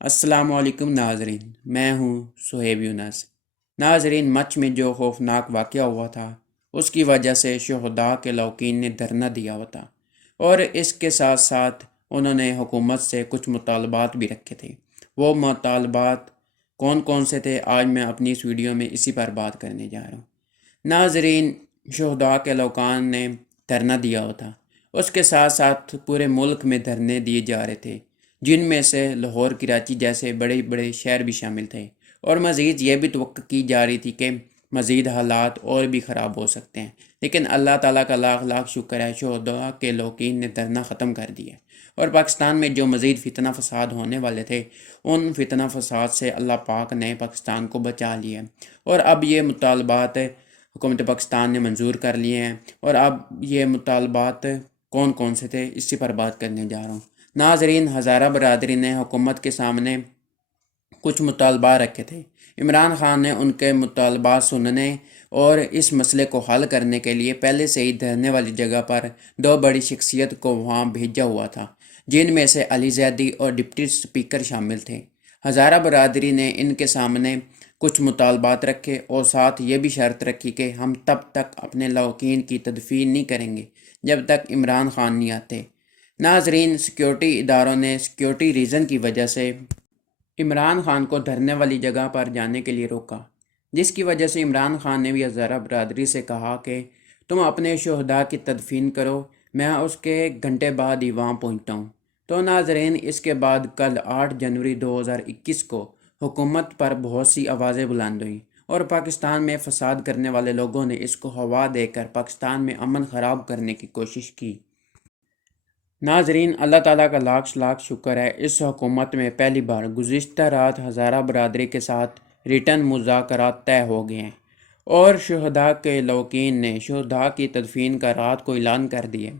السلام علیکم ناظرین، میں ہوں صہیب یونس۔ ناظرین، مچ میں جو خوفناک واقعہ ہوا تھا اس کی وجہ سے شہداء کے لوکین نے دھرنا دیا ہوا تھا، اور اس کے ساتھ ساتھ انہوں نے حکومت سے کچھ مطالبات بھی رکھے تھے۔ وہ مطالبات کون کون سے تھے آج میں اپنی اس ویڈیو میں اسی پر بات کرنے جا رہا ہوں۔ ناظرین، شہداء کے لوکان نے دھرنا دیا ہوا تھا، اس کے ساتھ ساتھ پورے ملک میں دھرنے دیے جا رہے تھے، جن میں سے لاہور، کراچی جیسے بڑے بڑے شہر بھی شامل تھے، اور مزید یہ بھی توقع کی جا رہی تھی کہ مزید حالات اور بھی خراب ہو سکتے ہیں، لیکن اللہ تعالیٰ کا لاکھ لاکھ شکر ہے، شہداء کے لوکین نے دھرنا ختم کر دیا، اور پاکستان میں جو مزید فتنہ فساد ہونے والے تھے ان فتنہ فساد سے اللہ پاک نے پاکستان کو بچا لیا، اور اب یہ مطالبات حکومت پاکستان نے منظور کر لیے ہیں، اور اب یہ مطالبات کون کون سے تھے اسی پر بات کرنے جا رہا ہوں۔ ناظرین، ہزارہ برادری نے حکومت کے سامنے کچھ مطالبات رکھے تھے۔ عمران خان نے ان کے مطالبات سننے اور اس مسئلے کو حل کرنے کے لیے پہلے سے ہی دھرنے والی جگہ پر دو بڑی شخصیت کو وہاں بھیجا ہوا تھا، جن میں سے علی زیدی اور ڈپٹی اسپیکر شامل تھے۔ ہزارہ برادری نے ان کے سامنے کچھ مطالبات رکھے اور ساتھ یہ بھی شرط رکھی کہ ہم تب تک اپنے لوکین کی تدفین نہیں کریں گے جب تک عمران خان نہیں آتے۔ ناظرین، سیکیورٹی اداروں نے سیکیورٹی ریزن کی وجہ سے عمران خان کو دھرنے والی جگہ پر جانے کے لیے روکا، جس کی وجہ سے عمران خان نے بھی ہزارہ برادری سے کہا کہ تم اپنے شہداء کی تدفین کرو، میں اس کے گھنٹے بعد ہی وہاں پہنچتا ہوں۔ تو ناظرین، اس کے بعد کل 8 جنوری 2021 کو حکومت پر بہت سی آوازیں بلند ہوئیں، اور پاکستان میں فساد کرنے والے لوگوں نے اس کو ہوا دے کر پاکستان میں امن خراب کرنے کی کوشش کی۔ ناظرین، اللہ تعالیٰ کا لاکھ لاکھ شکر ہے، اس حکومت میں پہلی بار گزشتہ رات ہزارہ برادری کے ساتھ ریٹن مذاکرات طے ہو گئے ہیں، اور شہداء کے لوکین نے شہداء کی تدفین کا رات کو اعلان کر دیا،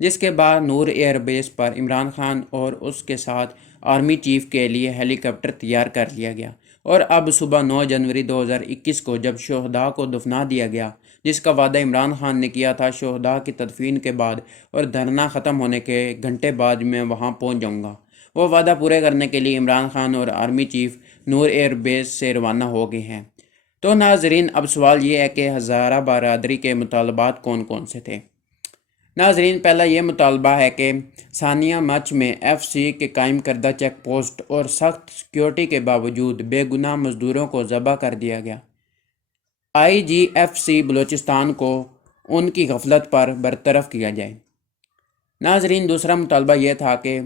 جس کے بعد نور ایئر بیس پر عمران خان اور اس کے ساتھ آرمی چیف کے لیے ہیلی کاپٹر تیار کر لیا گیا، اور اب صبح 9 جنوری 2021 کو جب شہداء کو دفنا دیا گیا، جس کا وعدہ عمران خان نے کیا تھا شہداء کی تدفین کے بعد اور دھرنا ختم ہونے کے گھنٹے بعد میں وہاں پہنچ جاؤں گا، وہ وعدہ پورے کرنے کے لیے عمران خان اور آرمی چیف نور ایئر بیس سے روانہ ہو گئے ہیں۔ تو ناظرین، اب سوال یہ ہے کہ ہزارہ برادری کے مطالبات کون کون سے تھے؟ ناظرین، پہلا یہ مطالبہ ہے کہ ثانیہ مچ میں ایف سی کے قائم کردہ چیک پوسٹ اور سخت سیکیورٹی کے باوجود بے گناہ مزدوروں کو ذبح کر دیا گیا۔ آئی جی ایف سی بلوچستان کو ان کی غفلت پر برطرف کیا جائے۔ ناظرین، دوسرا مطالبہ یہ تھا کہ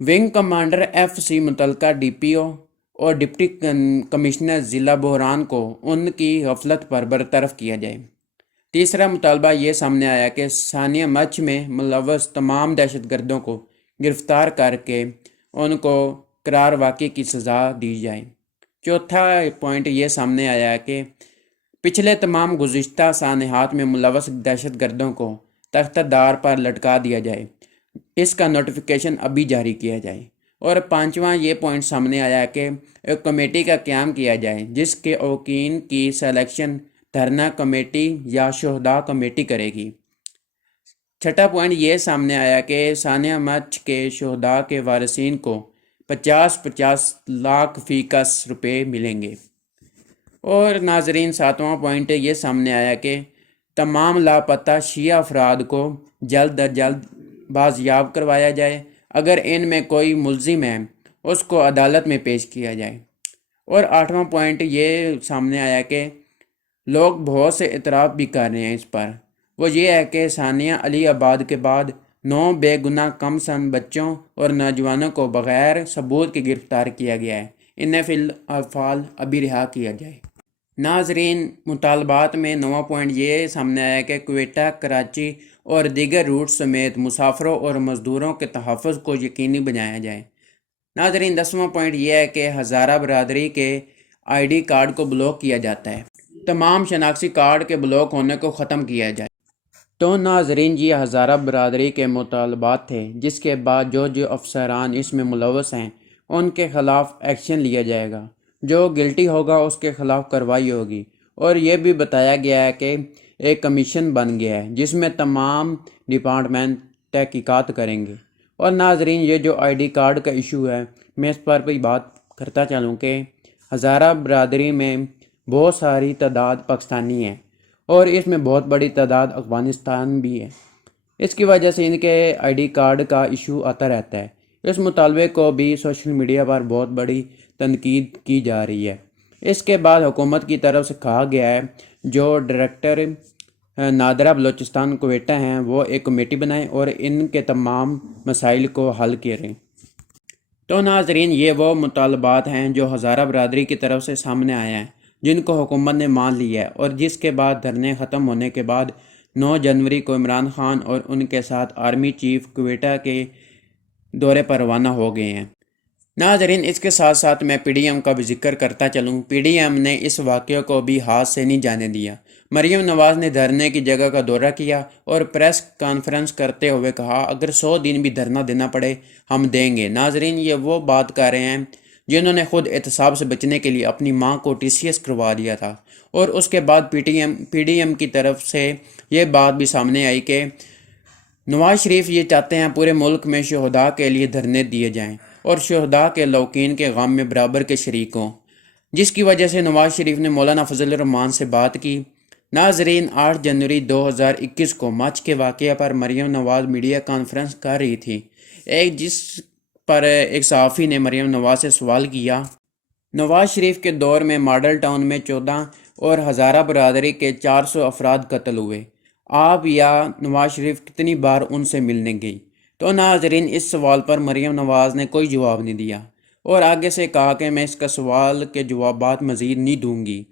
ونگ کمانڈر ایف سی متعلقہ ڈی پی او اور ڈپٹی کمشنر ضلع بحران کو ان کی غفلت پر برطرف کیا جائے۔ تیسرا مطالبہ یہ سامنے آیا کہ ثانیہ مچ میں ملوث تمام دہشت گردوں کو گرفتار کر کے ان کو قرار واقعی کی سزا دی جائے۔ چوتھا پوائنٹ یہ سامنے آیا کہ پچھلے تمام گزشتہ سانحات میں ملوث دہشت گردوں کو تختہ دار پر لٹکا دیا جائے، اس کا نوٹیفیکیشن ابھی جاری کیا جائے۔ اور پانچواں یہ پوائنٹ سامنے آیا کہ ایک کمیٹی کا قیام کیا جائے جس کے اراکین کی سلیکشن دھرنا کمیٹی یا شہداء کمیٹی کرے گی۔ چھٹا پوائنٹ یہ سامنے آیا کہ ثانیہ مچ کے شہداء کے وارثین کو 50 لاکھ فی کس روپے ملیں گے۔ اور ناظرین، ساتواں پوائنٹ یہ سامنے آیا کہ تمام لاپتہ شیعہ افراد کو جلد از جلد بازیاب کروایا جائے، اگر ان میں کوئی ملزم ہے اس کو عدالت میں پیش کیا جائے۔ اور آٹھواں پوائنٹ یہ سامنے آیا کہ لوگ بہت سے اعتراف بھی کر رہے ہیں اس پر، وہ یہ ہے کہ ثانیہ علی آباد کے بعد 9 بے گناہ کم سن بچوں اور نوجوانوں کو بغیر ثبوت کے گرفتار کیا گیا ہے، انہیں فی الحال ابھی رہا کیا جائے۔ ناظرین، مطالبات میں 9واں پوائنٹ یہ سامنے آیا کہ کوئٹہ، کراچی اور دیگر روٹ سمیت مسافروں اور مزدوروں کے تحفظ کو یقینی بنایا جائے۔ ناظرین، 10واں پوائنٹ یہ ہے کہ ہزارہ برادری کے آئی ڈی کارڈ کو بلاک کیا جاتا ہے، تمام شناختی کارڈ کے بلاک ہونے کو ختم کیا جائے۔ تو ناظرین، یہ ہزارہ برادری کے مطالبات تھے، جس کے بعد جو افسران اس میں ملوث ہیں ان کے خلاف ایکشن لیا جائے گا، جو گلٹی ہوگا اس کے خلاف کارروائی ہوگی۔ اور یہ بھی بتایا گیا ہے کہ ایک کمیشن بن گیا ہے جس میں تمام ڈپارٹمنٹ تحقیقات کریں گے، اور ناظرین یہ جو آئی ڈی کارڈ کا ایشو ہے، میں اس پر بھی بات کرتا چلوں کہ ہزارہ برادری میں بہت ساری تعداد پاکستانی ہیں اور اس میں بہت بڑی تعداد افغانستان بھی ہے۔ اس کی وجہ سے ان کے آئی ڈی کارڈ کا ایشو آتا رہتا ہے۔ اس مطالبے کو بھی سوشل میڈیا پر بہت بڑی تنقید کی جا رہی ہے۔ اس کے بعد حکومت کی طرف سے کہا گیا ہے جو ڈائریکٹر نادرہ بلوچستان کوئٹہ ہیں وہ ایک کمیٹی بنائیں اور ان کے تمام مسائل کو حل کریں۔ تو ناظرین یہ وہ مطالبات ہیں جو ہزارہ برادری کی طرف سے سامنے آئے ہیں، جن کو حکومت نے مان لیا ہے، اور جس کے بعد دھرنے ختم ہونے کے بعد 9 جنوری کو عمران خان اور ان کے ساتھ آرمی چیف کوئٹہ کے دورے پر روانہ ہو گئے ہیں۔ ناظرین اس کے ساتھ ساتھ میں پی ڈی ایم کا بھی ذکر کرتا چلوں۔ پی ڈی ایم نے اس واقعے کو بھی ہاتھ سے نہیں جانے دیا۔ مریم نواز نے دھرنے کی جگہ کا دورہ کیا اور پریس کانفرنس کرتے ہوئے کہا اگر 100 دن بھی دھرنا دینا پڑے ہم دیں گے۔ ناظرین یہ وہ بات کر رہے ہیں جنہوں نے خود احتساب سے بچنے کے لیے اپنی ماں کو ٹی سی ایس کروا دیا تھا، اور اس کے بعد پی ڈی ایم کی طرف سے یہ بات بھی سامنے آئی کہ نواز شریف یہ چاہتے ہیں پورے ملک میں شہداء کے لیے دھرنے دیے جائیں اور شہداء کے لوکین کے غم میں برابر کے شریک ہوں، جس کی وجہ سے نواز شریف نے مولانا فضل الرحمان سے بات کی۔ ناظرین 8 جنوری 2021 کو مچ کے واقعہ پر مریم نواز میڈیا کانفرنس کر رہی تھی، جس پر ایک صحافی نے مریم نواز سے سوال کیا نواز شریف کے دور میں ماڈل ٹاؤن میں 14 اور ہزارہ برادری کے 400 افراد قتل ہوئے، آپ یا نواز شریف کتنی بار ان سے ملنے گئی؟ تو ناظرین اس سوال پر مریم نواز نے کوئی جواب نہیں دیا اور آگے سے کہا کہ میں اس کا سوال کے جوابات مزید نہیں دوں گی۔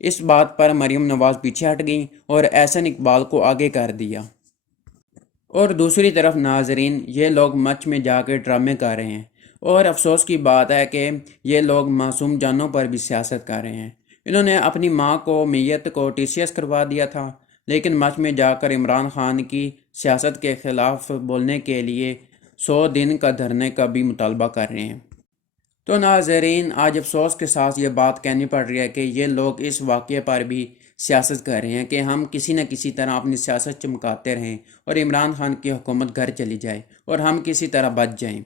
اس بات پر مریم نواز پیچھے ہٹ گئیں اور احسن اقبال کو آگے کر دیا۔ اور دوسری طرف ناظرین یہ لوگ مچ میں جا کے ڈرامے کر رہے ہیں، اور افسوس کی بات ہے کہ یہ لوگ معصوم جانوں پر بھی سیاست کر رہے ہیں۔ انہوں نے اپنی ماں کو میت کو ٹی سی ایس کروا دیا تھا، لیکن مچ میں جا کر عمران خان کی سیاست کے خلاف بولنے کے لیے 100 دن کا دھرنے کا بھی مطالبہ کر رہے ہیں۔ تو ناظرین آج افسوس کے ساتھ یہ بات کہنی پڑ رہی ہے کہ یہ لوگ اس واقعے پر بھی سیاست کر رہے ہیں کہ ہم کسی نہ کسی طرح اپنی سیاست چمکاتے رہیں اور عمران خان کی حکومت گھر چلی جائے اور ہم کسی طرح بچ جائیں۔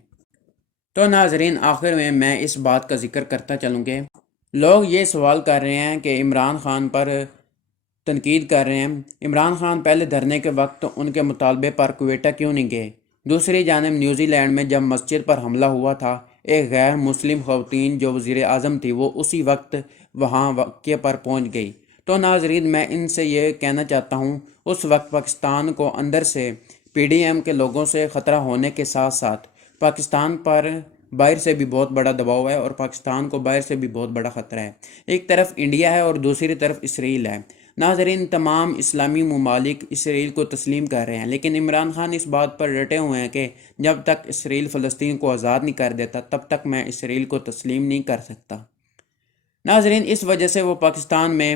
تو ناظرین آخر میں اس بات کا ذکر کرتا چلوں کہ لوگ یہ سوال کر رہے ہیں کہ عمران خان پر تنقید کر رہے ہیں، عمران خان پہلے دھرنے کے وقت ان کے مطالبے پر کوئٹہ کیوں نہیں گئے؟ دوسری جانب نیوزی لینڈ میں جب مسجد پر حملہ ہوا تھا، ایک غیر مسلم خواتین جو وزیر اعظم تھی وہ اسی وقت وہاں واقعے پر پہنچ گئی۔ تو ناظرین میں ان سے یہ کہنا چاہتا ہوں اس وقت پاکستان کو اندر سے پی ڈی ایم کے لوگوں سے خطرہ ہونے کے ساتھ ساتھ پاکستان پر باہر سے بھی بہت بڑا دباؤ ہے، اور پاکستان کو باہر سے بھی بہت بڑا خطرہ ہے۔ ایک طرف انڈیا ہے اور دوسری طرف اسرائیل ہے۔ ناظرین تمام اسلامی ممالک اسرائیل کو تسلیم کر رہے ہیں، لیکن عمران خان اس بات پر ڈٹے ہوئے ہیں کہ جب تک اسرائیل فلسطین کو آزاد نہیں کر دیتا تب تک میں اسرائیل کو تسلیم نہیں کر سکتا۔ ناظرین اس وجہ سے وہ پاکستان میں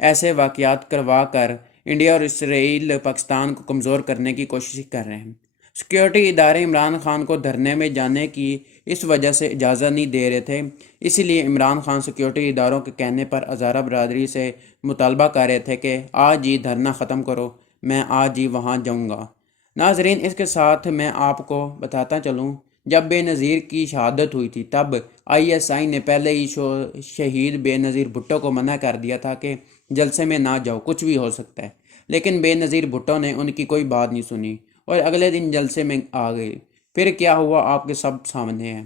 ایسے واقعات کروا کر انڈیا اور اسرائیل پاکستان کو کمزور کرنے کی کوشش کر رہے ہیں۔ سیکیورٹی ادارے عمران خان کو دھرنے میں جانے کی اس وجہ سے اجازت نہیں دے رہے تھے، اسی لیے عمران خان سیکیورٹی اداروں کے کہنے پر ہزارہ برادری سے مطالبہ کر رہے تھے کہ آج ہی دھرنا ختم کرو، میں آج ہی وہاں جاؤں گا۔ ناظرین اس کے ساتھ میں آپ کو بتاتا چلوں جب بے نظیر کی شہادت ہوئی تھی تب آئی ایس آئی نے پہلے ہی شہید بے نظیر بھٹو کو منع کر دیا تھا کہ جلسے میں نہ جاؤ، کچھ بھی ہو سکتا ہے، لیکن بے نظیر بھٹو نے ان کی کوئی بات نہیں سنی اور اگلے دن جلسے میں آ گئے۔ پھر کیا ہوا آپ کے سب سامنے ہے،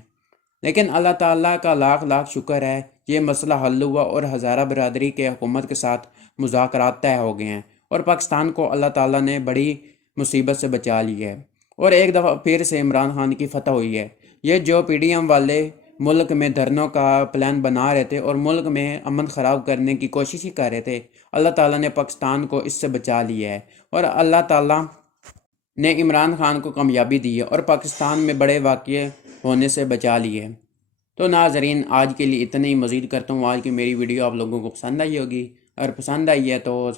لیکن اللہ تعالیٰ کا لاکھ لاکھ شکر ہے یہ مسئلہ حل ہوا اور ہزارہ برادری کے حکومت کے ساتھ مذاکرات طے ہو گئے ہیں اور پاکستان کو اللہ تعالیٰ نے بڑی مصیبت سے بچا لی ہے اور ایک دفعہ پھر سے عمران خان کی فتح ہوئی ہے۔ یہ جو پی ڈی ایم والے ملک میں دھرنوں کا پلان بنا رہے تھے اور ملک میں امن خراب کرنے کی کوشش ہی کر رہے تھے، اللہ تعالیٰ نے پاکستان کو اس سے بچا لیا ہے اور اللہ تعالیٰ نے عمران خان کو کامیابی دی ہے اور پاکستان میں بڑے واقعے ہونے سے بچا لیے ہے۔ تو ناظرین آج کے لیے اتنا ہی، مزید کرتا ہوں آج کی میری ویڈیو آپ لوگوں کو پسند آئی ہوگی، اگر پسند آئی ہے تو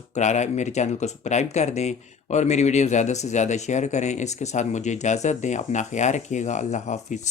میرے چینل کو سبسکرائب کر دیں اور میری ویڈیو زیادہ سے زیادہ شیئر کریں۔ اس کے ساتھ مجھے اجازت دیں، اپنا خیال رکھیے گا، اللہ حافظ۔